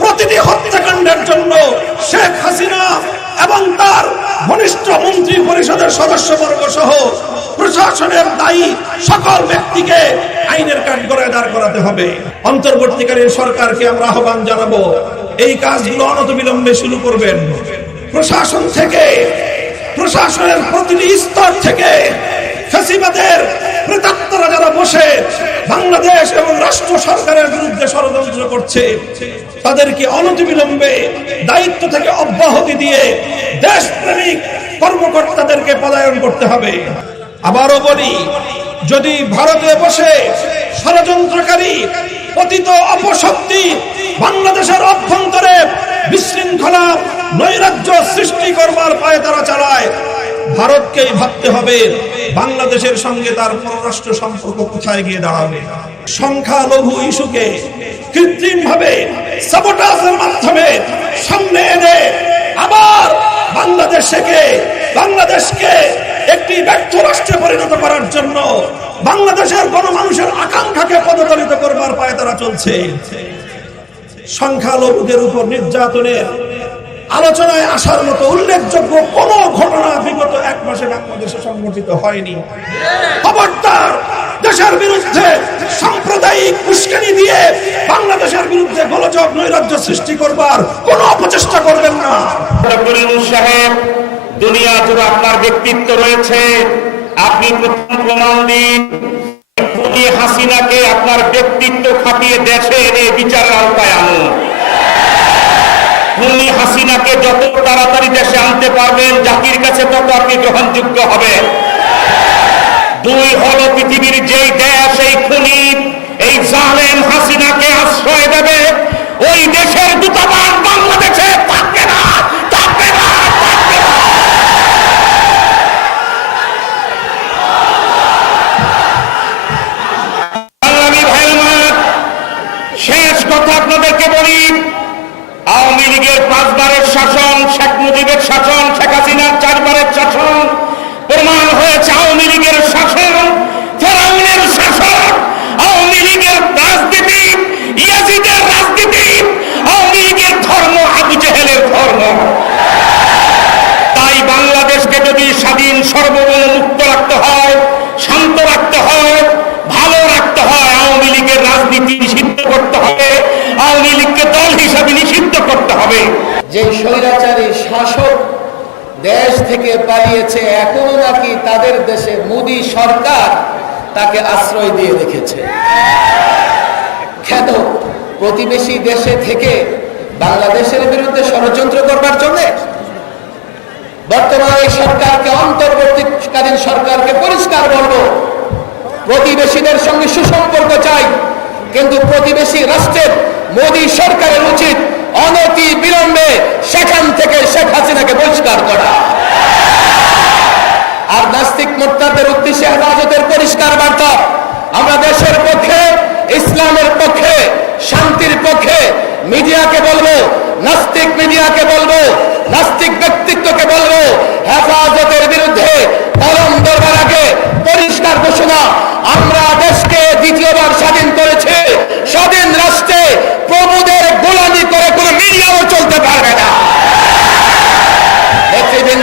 প্রতিটি হত্যাকাণ্ডের জন্য শেখ হাসিনা এবং তার ঘনিষ্ঠ মন্ত্রী পরিষদের সদস্যবর্গ সহ প্রশাসনের দায়ী সকল ব্যক্তিকে আইনের কাঠগড়ায় দাঁড় করাতে হবে। অন্তর্বর্তীকালীন সরকারকে আমরা আহ্বান জানাব, এই কাজগুলো অনতবিলম্বে শুরু করবেন। প্রশাসন থেকে, প্রশাসনের প্রতিটি স্তর থেকে ফ্যাসিবাদের প্রেতাত্মরা যারা বসে বাংলাদেশ এবং রাষ্ট্র সরকারের বিরুদ্ধে ষড়যন্ত্র করছে, তাদেরকে অনতিবিলম্বে দায়িত্ব থেকে অব্যাহতি দিয়ে দেশপ্রেমিক কর্মকর্তাদেরকে পলায়ন করতে হবে। আবারও বলি, যদি ভারতে বসে ষড়যন্ত্রকারী, পতিত অপশক্তি বাংলাদেশের অভ্যন্তরে বিশৃঙ্খলা নৈরাজ্য সৃষ্টি করবার পায়ে তারা চালায় ভারতকেই ভাবতে হবে, বাংলাদেশের সঙ্গে তার পররাষ্ট্র সম্পর্ক কোথায় গিয়ে দাঁড়াবে? সংখ্যালঘু ইস্যুকে কৃত্রিম ভাবে সাবোটাজের মাধ্যমে সামনে এনে আবার বাংলাদেশকে বাংলাদেশকে একটি ব্যর্থ রাষ্ট্রে পরিণত করার জন্য বাংলাদেশের গণমানুষের আকাঙ্ক্ষাকে পদদলিত করবার পায়ে তারা চলছে। সংখ্যালঘুদের উপর নির্যাতনের আলোচনায় আসার মতো উল্লেখযোগ্য কোন ঘটনা এক বাংলাদেশে সংঘটিত হয়নি। দেশের বিরুদ্ধে সাম্প্রদায়িক উস্কানি দিয়ে বাংলাদেশের বিরুদ্ধে গোলযোগ নৈরাজ্য সৃষ্টি করবার কোনো অপচেষ্টা করবেন না। দুনিয়া জুড়ে আপনার ব্যক্তিত্ব রয়েছে। আপনি প্রমাণ দিন। হাসিনাকে আপনার ব্যক্তিত্ব খাটিয়ে দেশে এনে বিচারের আওতায় আনুন। খুনি হাসিনাকে যত তাড়াতাড়ি দেশে আনতে পারবেন, জাতির কাছে তত আপনি গ্রহণযোগ্য হবে। দুই হলো পৃথিবীর যেই দেশ, এই খুনি, এই জালেম হাসিনাকে আশ্রয় দেবে। শাসন শেখ হাসিনার চারবারের থেকে পালিয়েছে, এখনও নাকি তাদের দেশে মোদী সরকার তাকে আশ্রয় দিয়ে রেখেছে। খ্যাত প্রতিবেশী দেশে থেকে বাংলাদেশের বিরুদ্ধে ষড়যন্ত্র করবার জন্য? বর্তমান এই সরকারকে, অন্তর্বর্তীকালীন সরকারকে পরিষ্কার বলব, প্রতিবেশীদের সঙ্গে সুসম্পর্ক চাই, কিন্তু প্রতিবেশী রাষ্ট্রের, মোদী সরকারের উচিত অনতি বিলম্বে সেখান থেকে শেখ হাসিনাকে বহিষ্কার করা। আর নাস্তিক মোর্তাদের উদ্দেশ্যে হেফাজতের পরিষ্কার বার্তা, আমরা দেশের পক্ষে, ইসলামের পক্ষে, শান্তির পক্ষে মিডিয়াকে বলব, নাস্তিক মিডিয়াকে বলব, নাস্তিক ব্যক্তিত্বকে বলব, হেফাজতের বিরুদ্ধে কলম দরবার আগে পরিষ্কার ঘোষণা, আমরা দেশকে দ্বিতীয়বার স্বাধীন করেছে, স্বাধীন রাষ্ট্রে প্রভুদের গোলামি করে কোনো মিডিয়াও চলতে পারবে না।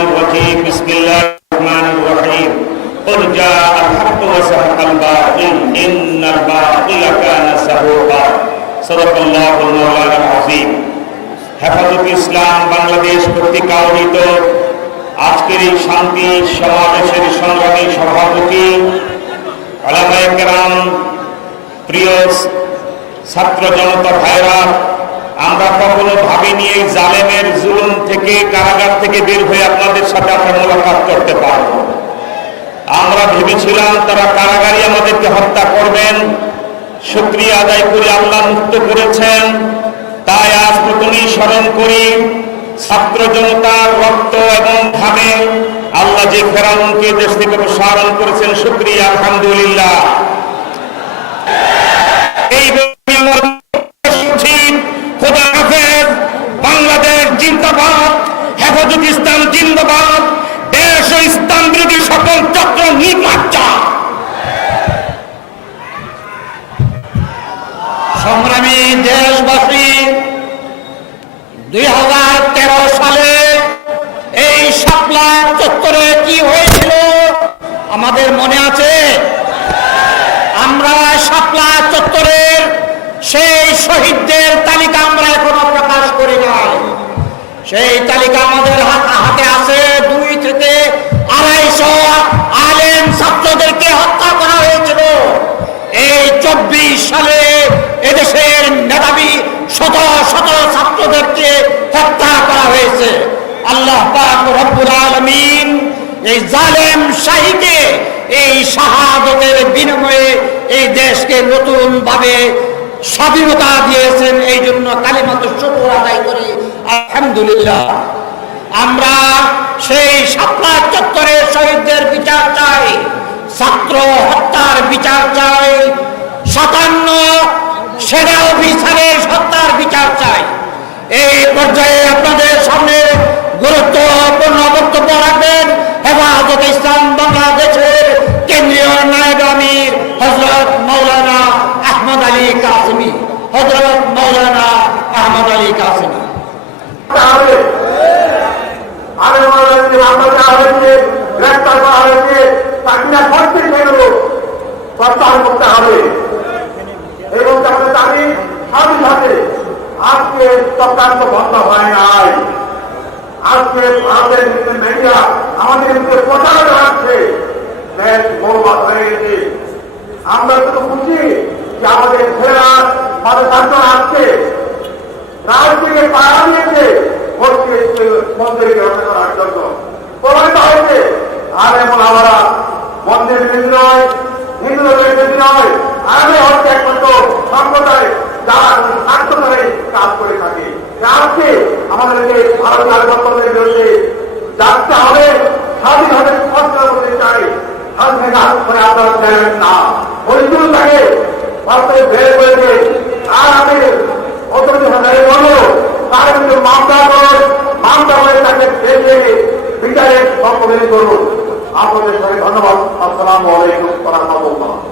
الشيطان الرجيم بسم الله الرحمن الرحيم قل جاء الحق وزهق الباطل إن الباطل كان زهوقا صدق الله المولانا العظيم হেফাজত ইসলাম বাংলাদেশ কর্তৃক আয়োজিত আজকের এই শান্তি সমাবেশের সংগ্রামী সভাপতি আলামায়ে কেরাম প্রিয় ছাত্র জনতা ভাইরা আমরা কখনো ভাবিনি এই জালেমের জুলুম থেকে, কারাগার থেকে বের হয়ে আপনাদের সাথে আমরা মোলাকাত করতে পারব। আমরা ভেবেছিলাম তারা কারাগারে আমাদেরকে হত্যা করবেন, শুক্রিয়া আদায় করে আল্লাহ মুক্ত করেছেন। তাই আজ প্রথমেই স্মরণ করি, ছাত্র জনতার রক্ত এবং ঘামে আল্লাহ যে ফেরাউনকে দেশ থেকে প্রসারণ করেছেন, শুক্রিয়া, আলহামদুলিল্লাহ। এই জিন্দাবাদ হেফাজত ইসলাম জিন্দাবাদ, দেশ ও ইসলাম বিরোধী সকল চক্র নির্মাচ্চা সংগ্রামী দেশবাসী, দুই হাজার তেরো সালে এই শাপলা চত্বরে কি হয়েছিল আমাদের মনে আছে? আমরা শাপলা চত্বরের সেই শহীদদের তালিকা আমরা এখনও প্রকাশ করি নাই। সেই তালিকা আমাদের হাত- আছে দুই থেকে আড়াইশো আলেম ছাত্রদেরকে হত্যা করা হয়েছিল। এই চব্বিশ সালে এদেশের মেধাবী শত শত ছাত্রদেরকে হত্যা করা হয়েছে। আল্লাহ আলমিন এই জালেম শাহীকে এই শাহাদতের বিনিময়ে এই দেশকে নতুন ভাবে স্বাধীনতা দিয়েছেন। এই জন্য কালিমাত শুকর আদায় করি আলহামদুলিল্লাহ। আমরা সেই শাপলা চত্বরে শহীদদের বিচার চাই, ছাত্র হত্যার বিচার চাই, সাতান্ন সেনা অফিসারের হত্যার বিচার চাই। এই পর্যায়ে আপনাদের সামনে গুরুত্বপূর্ণ বক্তব্য রাখবেন হেফাজত ইসলাম বাংলাদেশের কেন্দ্রীয় নায়ক আমির হজরত মৌলানা আহমদ আলী কাসমি হজরত মৌলানা আহমদ আলী কাসমি হবে আরে আমাদেরকে আমরা দেওয়া হয়েছে গ্রেপ্তার করা হয়েছে তাকে না করতে গেল প্রত্যাহার করতে হবে এবং তাদের দাবি সাথে সাথে চক্রান্ত বন্ধ হয় নাই। আজকে ভারতের মিডিয়া আমাদের বিরুদ্ধে প্রচার গেছে। আমরা তো খুশি যে আমাদের ছেলেরা ছাত্ররা আসছে রাজনীতিকে পাড়া দিয়েছে মন্দিরে বিরোধী নয় বিরোধী নয়। আরে হচ্ছে একমাত্র সম্প্রদায় যারা স্বার্থ ধরে কাজ করে থাকে আজকে আমাদেরকে ভারতীয় আধিপত্যের বিরুদ্ধে যাচ্ছে হবে, স্বাধীনভাবে স্পষ্ট করতে চাই। স্বাধীন কাজ করে আপনারা দেন না। পরিচয় থাকে ভারতের বের করেছে আর আমি অথচ হাজারে বলো তার কিন্তু মামলা করুন, মামলা করে তাকে দেখে বিচারের সম্পর্কে করুন। আপনাদের সবাই ধন্যবাদ। আসসালামু আলাইকুম রহমতুল্লাহ।